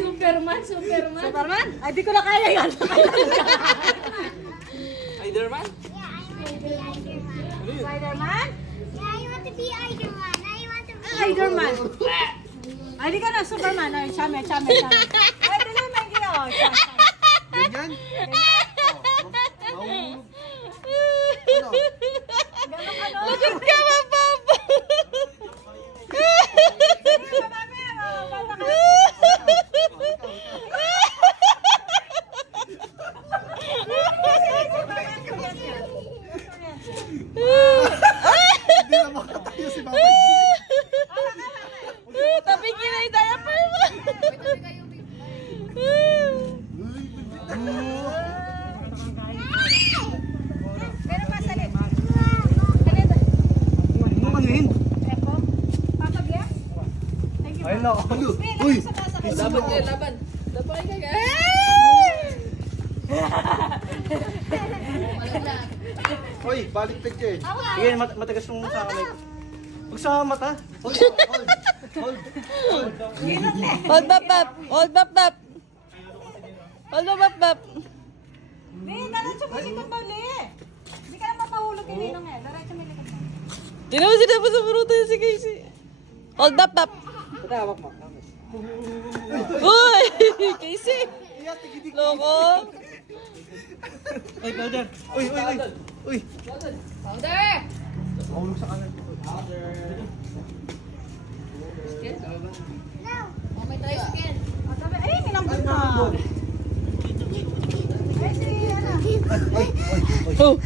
Superman. Superman? Ay, di ko na kaya yan. Spiderman? Spiderman? Yeah, I want to be Spiderman. I want to be Spiderman. Ay, di ka na Superman. Ay, chame. Ay, dali, Maggie. Oh, Ganyan? Mahulog. Lagot ka, Papa! Hindi na makatayo si Papa G. Tapigin na yung diaper mo! Pero masalit. Ano yun? Epo? Papa Bia? Thank you. Ayun na. Uy! Laban kayo, laban. Laban kayo. Uy, balik picture. Sige, matagas yung sa kamay. Huwag sa mata. Hold. Hold bap. Hold bap. Hindi, diretso mo likod mali. Hindi ka na mapahulog yung ninong eh. Diretso mo likod mali. Tingnan mo sila pa sa puruto si Casey. Hold bap. Patawak mo. Uy! Casey! Loko! Ay, powder. Uy! Powder! Mahulog sa kanan. Oh, may tricycle. Ay, minambot na. Ay, si, ano? Oh!